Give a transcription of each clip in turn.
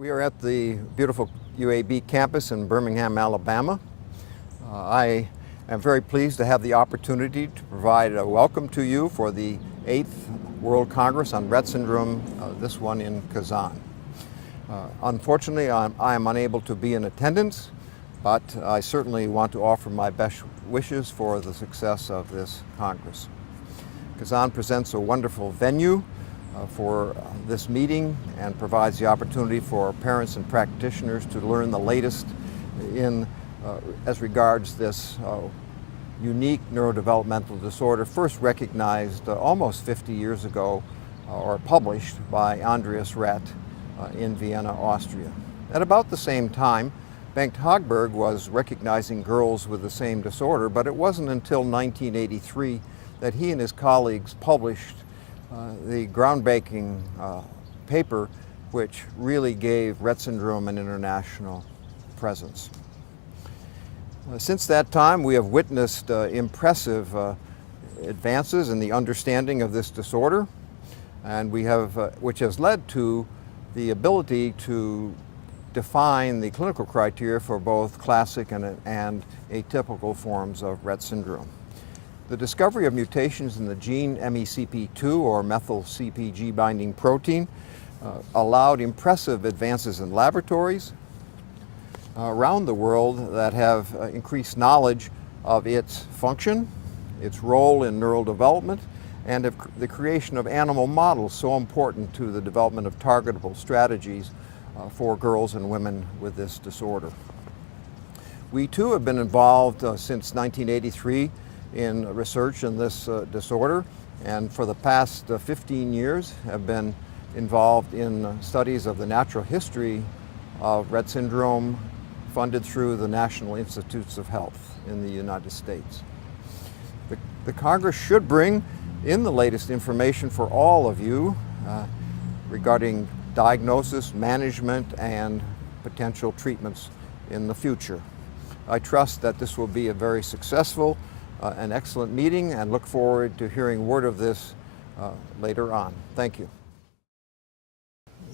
We are at the beautiful UAB campus in Birmingham, Alabama. I am very pleased to have the opportunity to provide a welcome to you for the 8th World Congress on Rett Syndrome, this one in Kazan. Unfortunately, I am unable to be in attendance, but I certainly want to offer my best wishes for the success of this Congress. Kazan presents a wonderful venue for this meeting and provides the opportunity for parents and practitioners to learn the latest as regards this unique neurodevelopmental disorder, first recognized almost 50 years ago or published by Andreas Rett in Vienna, Austria. At about the same time, Bengt Hagberg was recognizing girls with the same disorder, but it wasn't until 1983 that he and his colleagues published the groundbreaking paper which really gave Rett syndrome an international presence. Since that time, we have witnessed impressive advances in the understanding of this disorder, and which has led to the ability to define the clinical criteria for both classic and atypical forms of Rett syndrome. The discovery of mutations in the gene MECP2 or methyl CpG binding protein allowed impressive advances in laboratories around the world that have increased knowledge of its function, its role in neural development, and of the creation of animal models so important to the development of targetable strategies for girls and women with this disorder. We too have been involved since 1983 in research in this disorder, and for the past 15 years have been involved in studies of the natural history of Rett syndrome funded through the National Institutes of Health in the United States. The Congress should bring in the latest information for all of you regarding diagnosis, management, and potential treatments in the future. I trust that this will be a very successful an excellent meeting and look forward to hearing word of this later on. Thank you.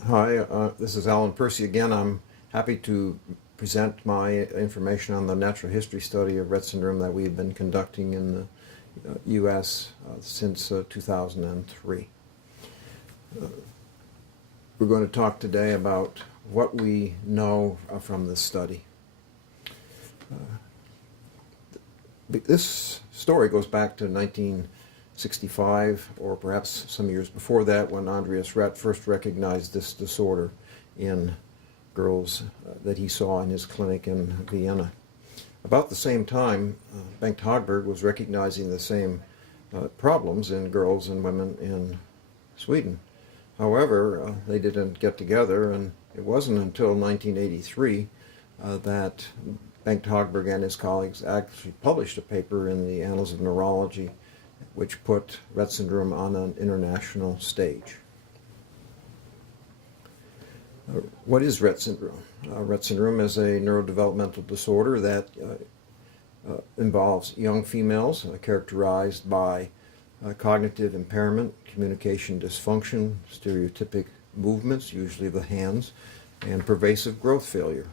Hi, this is Alan Persi again. I'm happy to present my information on the natural history study of Rett syndrome that we've been conducting in the U.S. Since 2003. We're going to talk today about what we know from this study. This story goes back to 1965, or perhaps some years before that, when Andreas Rett first recognized this disorder in girls that he saw in his clinic in Vienna. About the same time, Bengt Hagberg was recognizing the same problems in girls and women in Sweden. However, they didn't get together, and it wasn't until 1983 that Bengt Hagberg and his colleagues actually published a paper in the Annals of Neurology which put Rett syndrome on an international stage. What is Rett syndrome? Rett syndrome is a neurodevelopmental disorder that involves young females characterized by cognitive impairment, communication dysfunction, stereotypic movements, usually of the hands, and pervasive growth failure.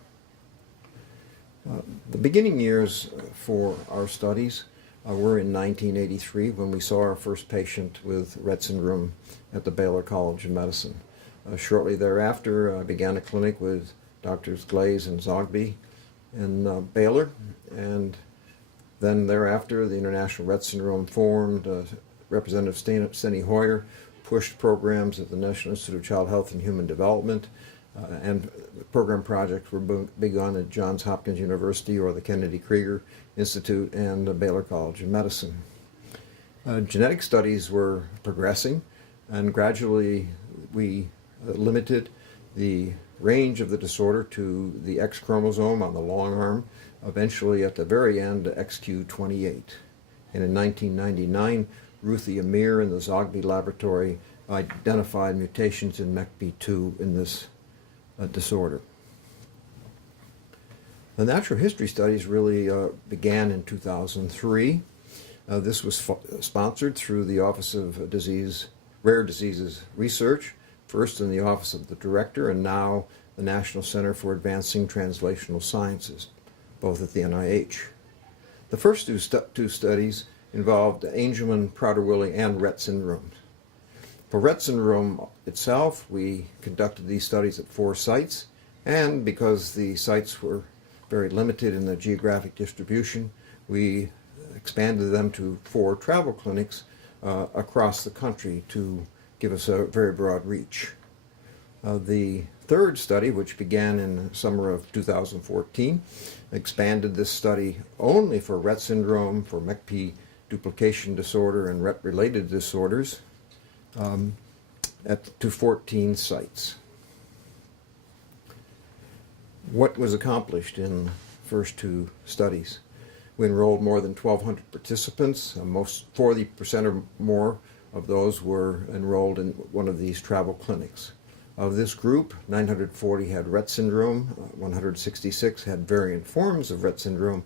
The beginning years for our studies were in 1983 when we saw our first patient with Rett syndrome at the Baylor College of Medicine. Shortly thereafter, I began a clinic with Drs. Glaze and Zogby in Baylor, and then thereafter the International Rett Syndrome formed. Representative Steny Hoyer pushed programs at the National Institute of Child Health and Human Development, and program projects were begun at Johns Hopkins University or the Kennedy Krieger Institute and the Baylor College of Medicine. Genetic studies were progressing, and gradually we limited the range of the disorder to the X chromosome on the long arm, eventually at the very end XQ28. And in 1999, Ruthie Amir in the Zogby laboratory identified mutations in MECP2 in this disorder. The natural history studies really began in 2003. This was sponsored through the Office of Rare Diseases Research, first in the Office of the Director and now the National Center for Advancing Translational Sciences, both at the NIH. The first two studies involved Angelman, Prader-Willi, and Rett syndrome. For Rett syndrome itself, we conducted these studies at 4 sites, and because the sites were very limited in the geographic distribution, we expanded them to 4 travel clinics across the country to give us a very broad reach. The third study, which began in the summer of 2014, expanded this study only for Rett syndrome, for MECP duplication disorder, and Rett-related disorders to 14 sites. What was accomplished in the first 2 studies? We enrolled more than 1,200 participants. Most 40% or more of those were enrolled in one of these travel clinics. Of this group, 940 had Rett syndrome, 166 had variant forms of Rett syndrome,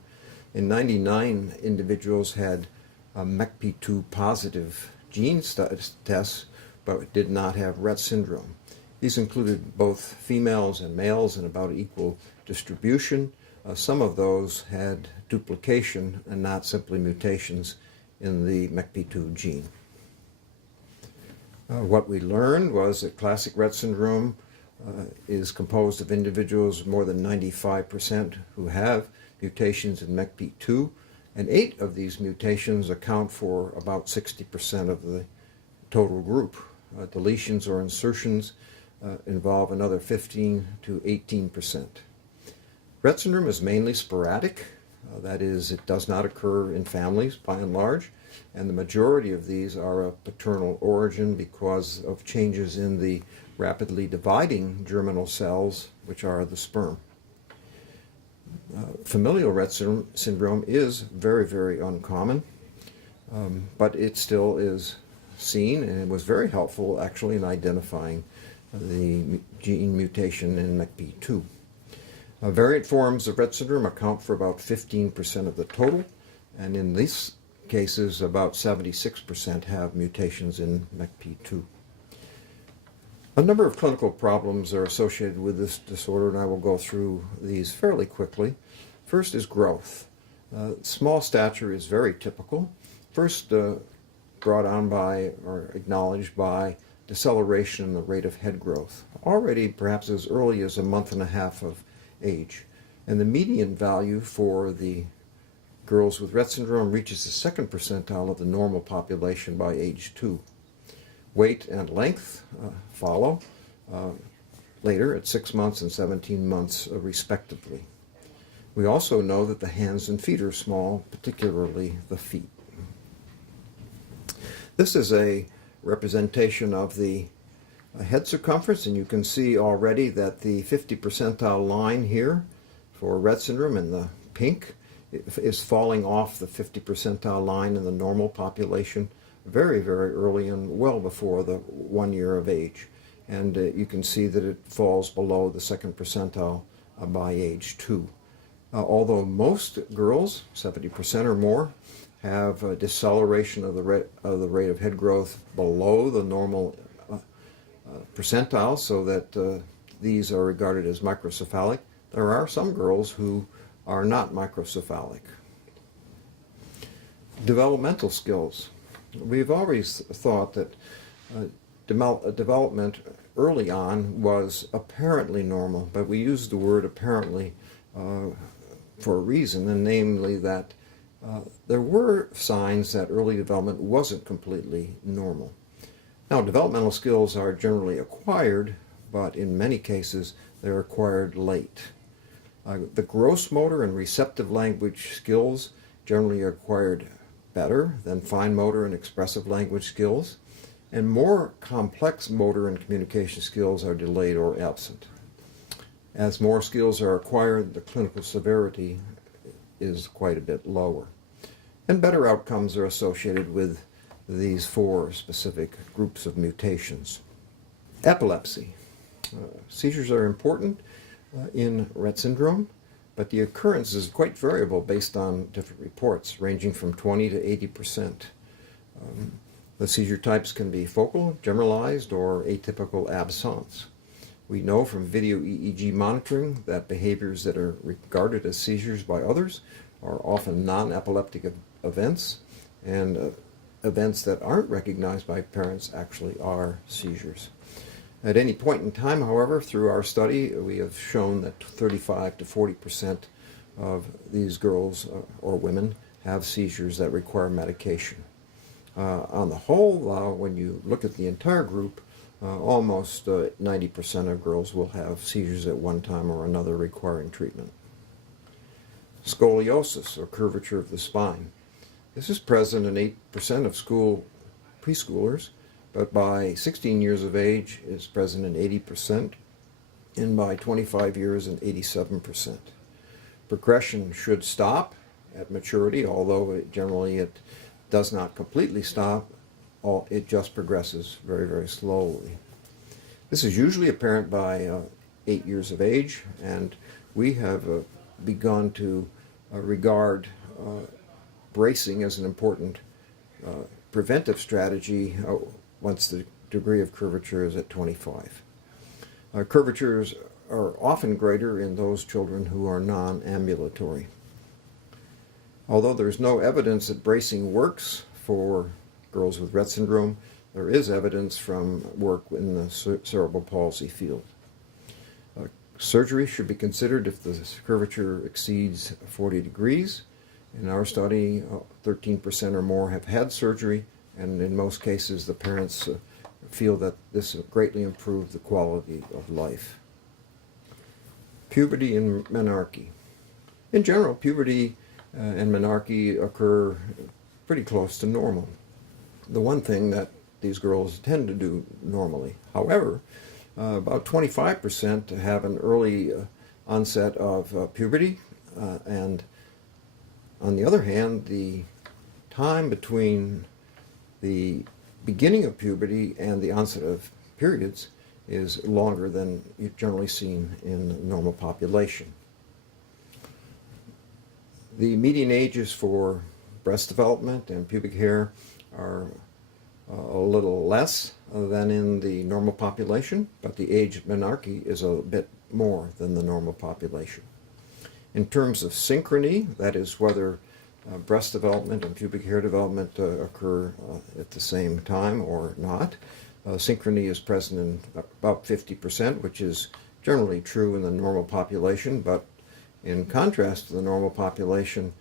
and 99 individuals had MECP2 positive gene tests, but did not have Rett syndrome. These included both females and males in about equal distribution. Some of those had duplication and not simply mutations in the MECP2 gene. What we learned was that classic Rett syndrome is composed of individuals, more than 95%, who have mutations in MECP2, and 8 of these mutations account for about 60% of the total group. Deletions or insertions involve another 15 to 18%. Rett syndrome is mainly sporadic. That is, it does not occur in families by and large, and the majority of these are of paternal origin because of changes in the rapidly dividing germinal cells, which are the sperm. Familial Rett syndrome is very, very uncommon, but it still is seen, and it was very helpful actually in identifying the gene mutation in MECP2. Variant forms of Rett syndrome account for about 15% of the total, and in these cases about 76% have mutations in MECP2. A number of clinical problems are associated with this disorder, and I will go through these fairly quickly. First is growth. Small stature is very typical. First brought on by or acknowledged by deceleration in the rate of head growth, already perhaps as early as a month and a half of age. And the median value for the girls with Rett syndrome reaches the 2nd percentile of the normal population by age 2. Weight and length follow later at 6 months and 17 months respectively. We also know that the hands and feet are small, particularly the feet. This is a representation of the head circumference, and you can see already that the 50 percentile line here for Rett syndrome in the pink is falling off the 50 percentile line in the normal population very, very early and well before the 1 year of age. And you can see that it falls below the 2nd percentile by age 2. Although most girls, 70% or more, have a deceleration of the rate of head growth below the normal percentile, so that these are regarded as microcephalic, there are some girls who are not microcephalic. Developmental skills. We've always thought that development early on was apparently normal, but we use the word apparently for a reason, and namely that there were signs that early development wasn't completely normal. Now, developmental skills are generally acquired, but in many cases they're acquired late. The gross motor and receptive language skills generally are acquired better than fine motor and expressive language skills, and more complex motor and communication skills are delayed or absent. As more skills are acquired, the clinical severity is quite a bit lower. And better outcomes are associated with these 4 specific groups of mutations. Epilepsy. Seizures are important in Rett syndrome, but the occurrence is quite variable based on different reports, ranging from 20 to 80%. The seizure types can be focal, generalized, or atypical absence. We know from video EEG monitoring that behaviors that are regarded as seizures by others are often non-epileptic events, and events that aren't recognized by parents actually are seizures. At any point in time, however, through our study, we have shown that 35 to 40% of these girls or women have seizures that require medication. On the whole, when you look at the entire group, almost 90% of girls will have seizures at one time or another requiring treatment. Scoliosis, or curvature of the spine. This is present in 8% of preschoolers, but by 16 years of age is present in 80%, and by 25 years in 87%. Progression should stop at maturity, although generally it does not completely stop. It just progresses very, very slowly. This is usually apparent by 8 years of age, and we have begun to regard bracing as an important preventive strategy once the degree of curvature is at 25. Curvatures are often greater in those children who are non-ambulatory. Although there's no evidence that bracing works for girls with Rett syndrome, there is evidence from work in the cerebral palsy field. Surgery should be considered if the curvature exceeds 40 degrees. In our study, 13% or more have had surgery, and in most cases the parents feel that this greatly improved the quality of life. Puberty and menarche. In general, puberty and menarche occur pretty close to normal. The one thing that these girls tend to do normally. However, about 25% have an early onset of puberty, and on the other hand, the time between the beginning of puberty and the onset of periods is longer than you've generally seen in the normal population. The median ages for breast development and pubic hair are a little less than in the normal population, but the age of menarche is a bit more than the normal population. In terms of synchrony, that is whether breast development and pubic hair development occur at the same time or not, synchrony is present in about 50%, which is generally true in the normal population, but in contrast to the normal population,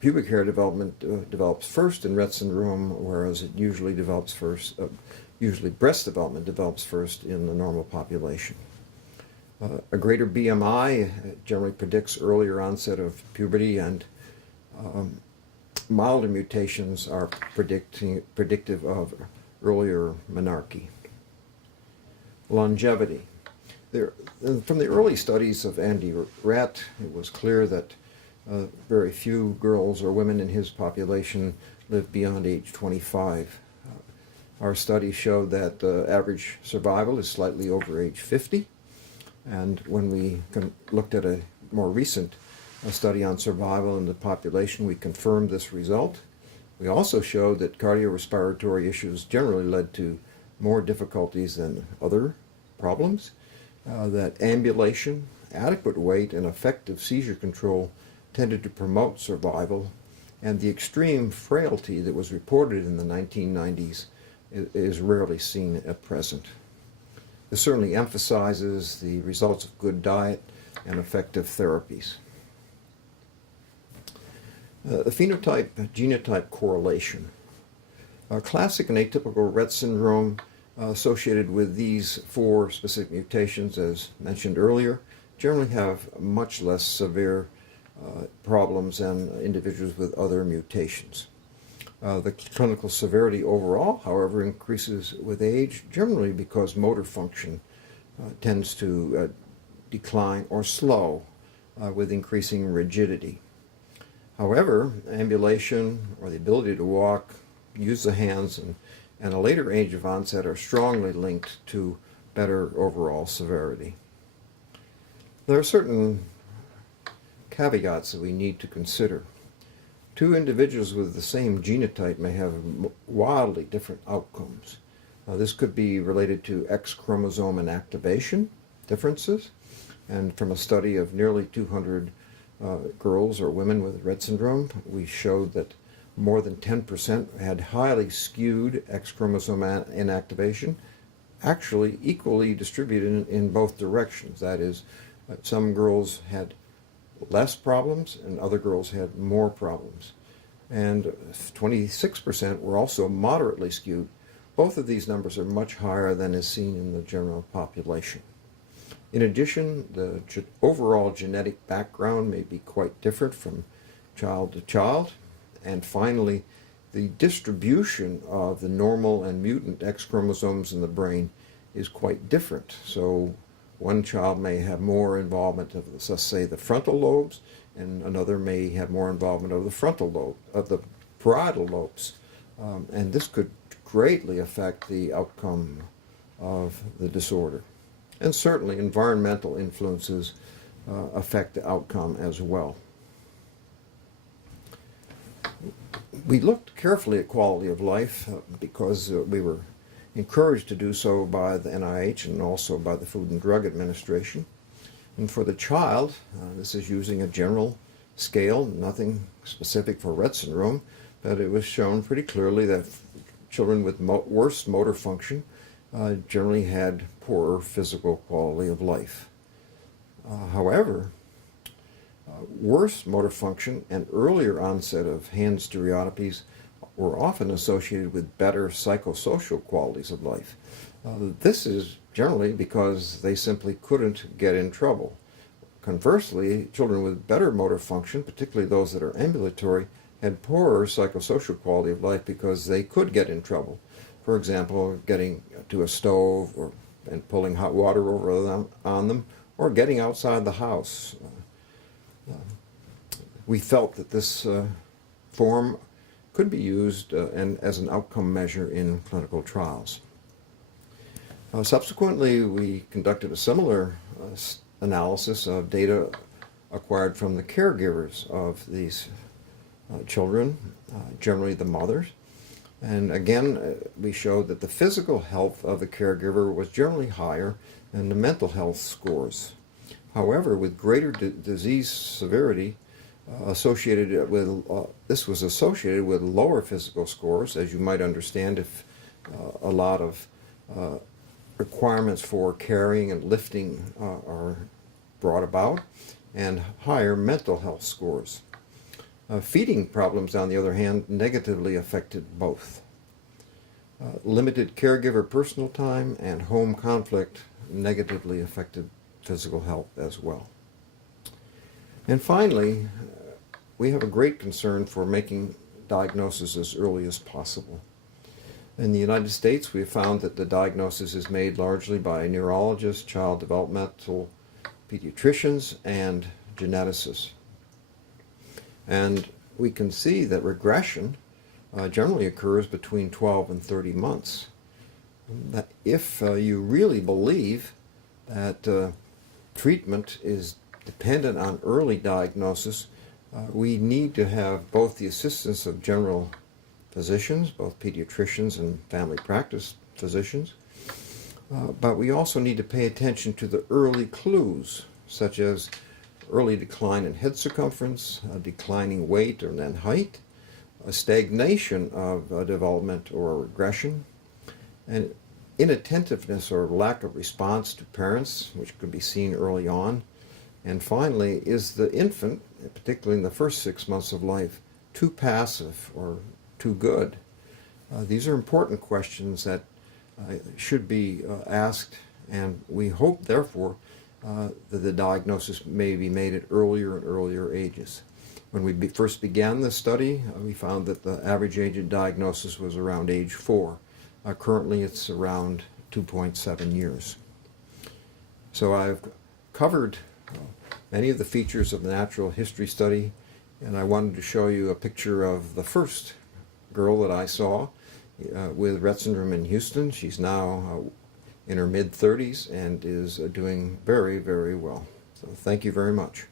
pubic hair development develops first in Rett syndrome, whereas it usually develops first, usually breast development develops first in the normal population. A greater BMI generally predicts earlier onset of puberty, and milder mutations are predictive of earlier menarche. Longevity. From the early studies of Andy Rett, it was clear that very few girls or women in his population lived beyond age 25. Our study showed that average survival is slightly over age 50, and when we looked at a more recent study on survival in the population, we confirmed this result. We also showed that cardiorespiratory issues generally led to more difficulties than other problems, that ambulation, adequate weight, and effective seizure control tended to promote survival, and the extreme frailty that was reported in the 1990s is rarely seen at present. This certainly emphasizes the results of good diet and effective therapies. The phenotype-genotype correlation. Classic and atypical Rett syndrome associated with these 4 specific mutations, as mentioned earlier, generally have much less severe problems than individuals with other mutations. The clinical severity overall, however, increases with age, generally because motor function tends to decline or slow with increasing rigidity. However, ambulation or the ability to walk, use the hands, and a later age of onset are strongly linked to better overall severity. There are certain caveats that we need to consider. 2 individuals with the same genotype may have wildly different outcomes. This could be related to X chromosome inactivation differences. And from a study of nearly 200 girls or women with Rett syndrome, we showed that more than 10% had highly skewed X chromosome inactivation, actually equally distributed in both directions. That is, some girls had less problems and other girls had more problems. And 26% were also moderately skewed. Both of these numbers are much higher than is seen in the general population. In addition, the overall genetic background may be quite different from child to child. And finally, the distribution of the normal and mutant X chromosomes in the brain is quite different. So one child may have more involvement of, let's say, the frontal lobes, and another may have more involvement of the frontal lobe, of the parietal lobes. And this could greatly affect the outcome of the disorder. And certainly environmental influences affect the outcome as well. We looked carefully at quality of life because we were encouraged to do so by the NIH and also by the Food and Drug Administration. And for the child, this is using a general scale, nothing specific for Rett syndrome, but it was shown pretty clearly that children with worse motor function generally had poorer physical quality of life. However, worse motor function and earlier onset of hand stereotypies were often associated with better psychosocial qualities of life. This is generally because they simply couldn't get in trouble. Conversely, children with better motor function, particularly those that are ambulatory, had poorer psychosocial quality of life because they could get in trouble. For example, getting to a stove and pulling hot water on them, or getting outside the house. We felt that this form could be used as an outcome measure in clinical trials. Subsequently, we conducted a similar analysis of data acquired from the caregivers of these children, generally the mothers. And again, we showed that the physical health of the caregiver was generally higher than the mental health scores. However, with greater disease severity associated with, this was associated with lower physical scores, as you might understand if a lot of requirements for carrying and lifting are brought about, and higher mental health scores. Feeding problems, on the other hand, negatively affected both. Limited caregiver personal time and home conflict negatively affected physical health as well. And finally, we have a great concern for making diagnosis as early as possible. In the United States, we have found that the diagnosis is made largely by neurologists, child developmental pediatricians, and geneticists. And we can see that regression generally occurs between 12 and 30 months. That if you really believe that treatment is dependent on early diagnosis, we need to have both the assistance of general physicians, both pediatricians and family practice physicians, but we also need to pay attention to the early clues, such as early decline in head circumference, a declining weight and then height, a stagnation of development or regression, and inattentiveness or lack of response to parents, which could be seen early on. And finally, is the infant, particularly in the first 6 months of life, too passive or too good? These are important questions that should be asked, and we hope, therefore, that the diagnosis may be made at earlier and earlier ages. When we first began this study, we found that the average age of diagnosis was around age 4. Currently, it's around 2.7 years. So I've covered many of the features of the natural history study, and I wanted to show you a picture of the first girl that I saw with Rett syndrome in Houston. She's now in her mid-30s and is doing very, very well. So thank you very much.